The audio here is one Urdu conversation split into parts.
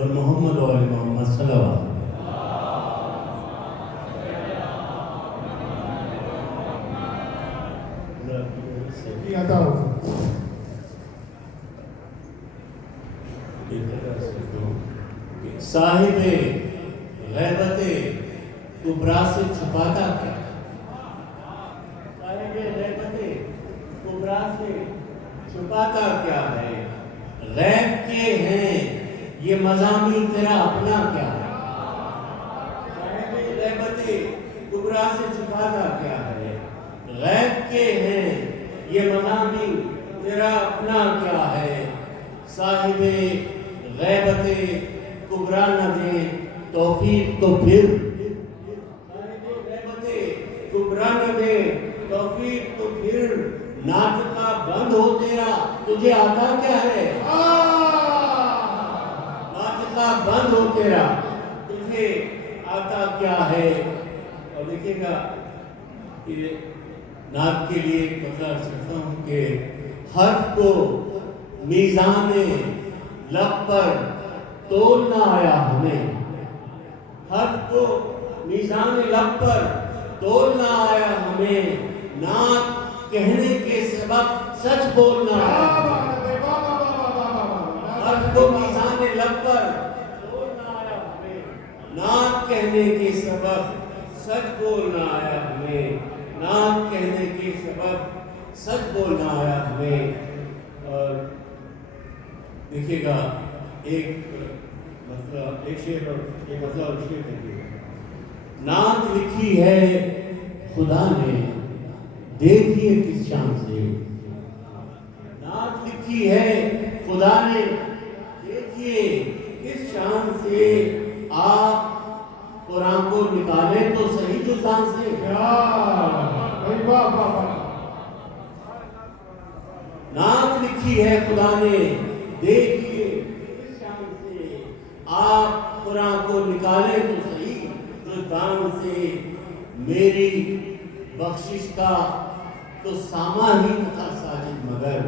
اور محمد و آل محمد صلی اللہ علیہ وسلم۔ صاحب غیبت کبریٰ سے چھپاتا کیا؟ صاحب غیبت کبریٰ سے چھپاتا کیا ہے؟ غیب کے ہیں یہ مضامین تیرا اپنا کیا ہے؟ صاحب غیبت کبریٰ سے چھپاتا کیا ہے؟ غیب کے ہیں یہ مضامین تیرا اپنا کیا ہے؟ صاحب غیبت کبریٰ نہ دے توفیق تو پھر، صاحب غیبت کبریٰ نہ دے توفیق تو پھر، ناطقہ بند ہو تیرا تجھے آتا کیا ہے؟ ناطقہ بند ہو تیرا تجھے آتا کیا ہے؟ اور دیکھیے گا کہ نعت کے لیے بتا سکتا ہوں کہ حرف کو میزان لب پر تولنا آیا ہمیں، حرف کو میزان لب پر تولنا آیا ہمیں، نعت کہنے کے سبب سچ بولنا آیا ہمیں، حرف کو میزان لب پر تولنا آیا ہمیں، نعت کہنے کے سبب سچ بولنا آیا ہمیں، نعت کہنے کے سبب سچ بولنا آیا ہمیں۔ اور دیکھیے گا ایک مطلب ایک شعر اور ایک مطلب اور شعر دیکھیے گا، نعت لکھی ہے خدا نے دیکھیے کس شان سے، نعت لکھی ہے خدا نے دیکھیے کس شان سے، آپ قرآن کو نکالیں تو صحیح جزدان سے، نعت لکھی ہے خدا نے دیکھیے کس شان سے، آپ قرآن کو نکالیں تو صحیح جزدان سے، میری بخشش کا تو ساما ہی نہ تھا ساجد مگر،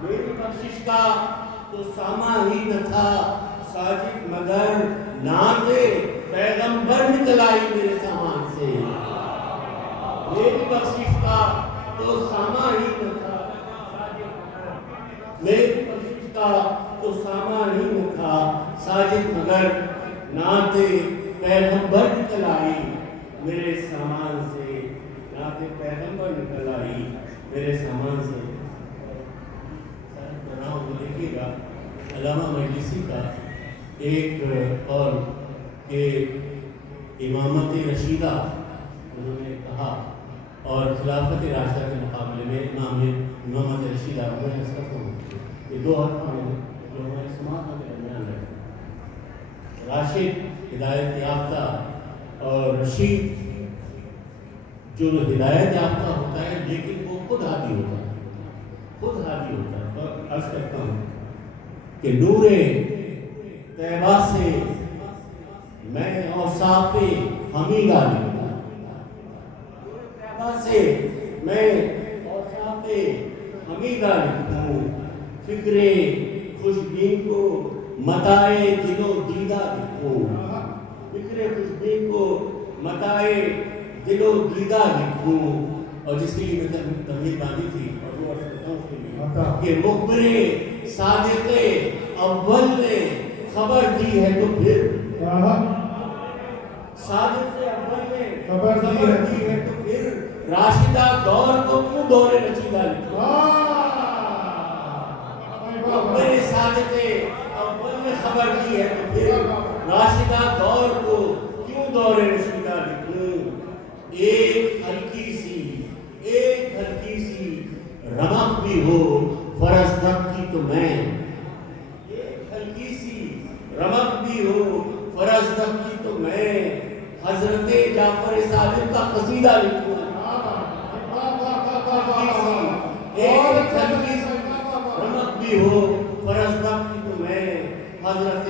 میری بخشش کا تو ساما ہی نہ تھا ساجد مگر، نعت پیغمبر نکل آئی میرے سامان سے، میری بخشش کا تو ساما ہی نہ تھا ساجد مگر، میری بخشش کا تو ساما ہی نہ تھا ساجد مگر، نعت پیغمبر نکل آئی میرے سامان سے، نعت پیغمبر نکل آئی میرے سامان سے۔ دیکھیے گا علامہ مجلسی کا ایک اور کہ امامت رشیدہ انہوں نے کہا، اور خلافت راشدہ کے مقابلے میں امامت رشیدہ میں کرتا ہوں، یہ دو حرف ہیں جو ہمارے سماعت کے درمیان ہے، راشد ہدایت یافتہ اور رشید جو ہدایت یافتہ ہوتا ہے لیکن وہ خود ہادی ہوتا ہے، خود ہادی ہوتا ہے۔ اور عرض کرتا ہوں کہ نور طیبہ سے میں اوصاف حمیدہ لکھتا، نور طیبہ سے میں اوصاف حمیدہ لکھوں، فکر خوشبین کو متائے دل و دیدہ لکھوں، فکر خوشبین کو متائے دل و دیدہ لکھوں۔ اور جس کے لیے میں تمہید باندھی تھی اور وہ عرض کرتا ہوں کہ مخبر صادق اول نے خبر دی ہے تو پھر، صادق اول نے خبر دی ہے تو پھر، راشدہ دور کو کیوں دور رشیدہ لکھا، مخبر صادق اول نے خبر دی ہے تو پھر، راشدہ دور کو کیوں دور رشیدہ لکھوں۔ ایک ہلکی سی رمق بھی ہو فرزدق کی تو میں، ایک ہلکی سی رمق بھی ہو فرزدق کی تو میں، حضرت جعفر صادق کا قصیدہ لکھوں۔ ایک ہلکی سی رمق بھی ہو فرزدق کی تو میں، حضرت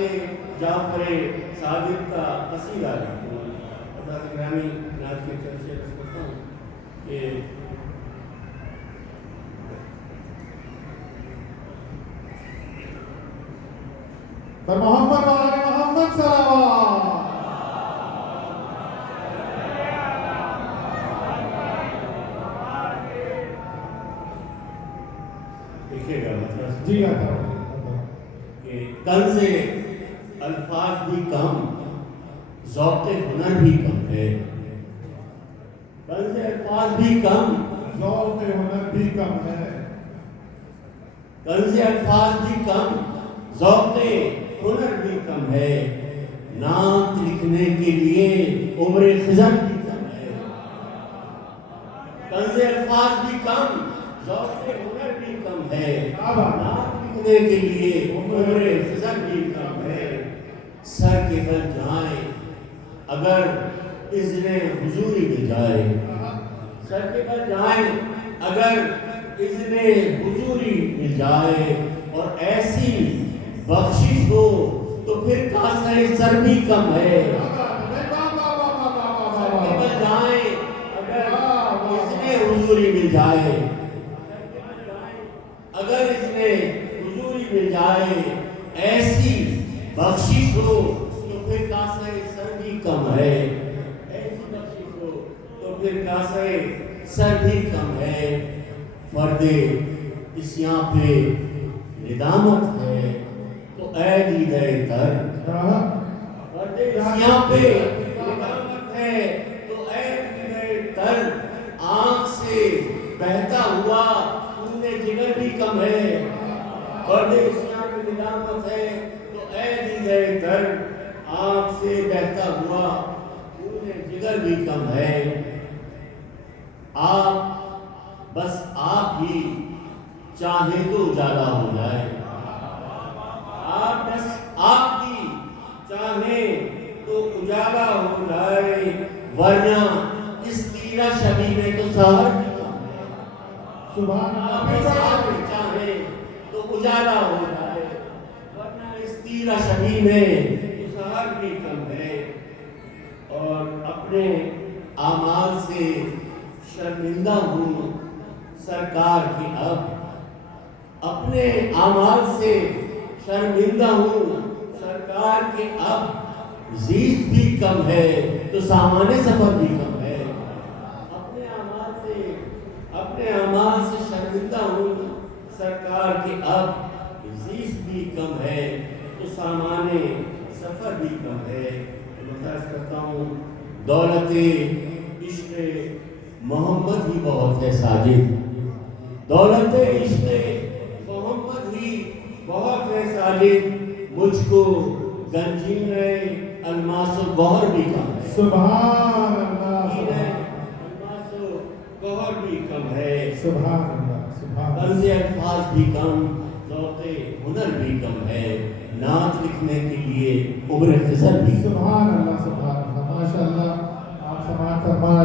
جعفر صادق کا قصیدہ لکھوں۔ حضرت گرامی نعت کے چرچے کرتا ہوں کہ پر محمد و آل محمد صلوات. دیکھیے گا مطلب جی کہ طنز الفاظ بھی کم، ذوق ہنر بھی کم ہے. طنز الفاظ بھی کم، ذوق ہنر بھی کم ہے. طنز الفاظ بھی کم، ذوق ہنر بھی کم ہے. نعت لکھنے کے لیے عمر خضر بھی کم ہے. طنز الفاظ بھی کم، ذوق ہنر بھی کم ہے. نعت لکھنے کے لیے عمر خضر بھی کم ہے. سر کے بل جائیں اگر اذن حضوری مل جائے، سر کے بل جائیں اگر اذن حضوری مل جائے، اور ایسی بخشش ہو تو پھر کاسہ سر بھی کم ہے. سر کے بل جائیں اگر اذن حضوری مل جائے، اگر اذن حضوری مل جائے، ایسی بخشش ہو تو پھر کاسہ سر بھی کم ہے. ایسی بخشش ہو تو پھر کاسہ سر بھی کم ہے. فرد اسیاں پہ ندامت ہے تو اے دیدہ تر، فرد اسیاں پہ ندامت ہے تو اے دیدہ تر. آنکھ سے بہتا ہوا خون جگر بھی کم ہے. فرد اسیاں پہ ندامت ہے تو اے دیدہ تر. آنکھ سے بہتا ہوا خون جگر بھی کم ہے. آپ بس آپ ہی چاہیں تو اجالا ہو جائے. آپ بس آپ ہی چاہیں تو اجالا ہو جائے، ورنہ اس تیرہ شبی میں تو سحر بھی کم ہے. سبحان آپ بس آپ ہی چاہیں تو اجالا ہو جائے، ورنہ اس تیرہ شبی میں تو سحر بھی کم ہے. اور اپنے اعمال سے شرمندہ ہوں سرکار کی اب، اپنے اعمال سے شرمندہ ہوں سرکار کے اب. زیست بھی کم ہے تو سامان سفر بھی کم ہے. اپنے اعمال سے شرمندہ ہوں سرکار کے اب. زیست بھی کم ہے تو سامان سفر بھی کم ہے. میں کرتا ہوں دولت عشق محمد ہی بہت ہے ساجد. دولت عشق محمد ہی بہت ہے ساجد. مجھ کو گنجین الماس و گوہر بھی کم ہے. سبحان اللہ. الماس و گوہر بھی کم ہے. سبحان اللہ. سبحان طنز الفاظ بھی کم، ذوق ہنر بھی کم ہے. نعت لکھنے کے لیے عمر خضر بھی. سبحان اللہ. سبحان اللہ. ماشاء اللہ. آپ سماعت فرمائیں.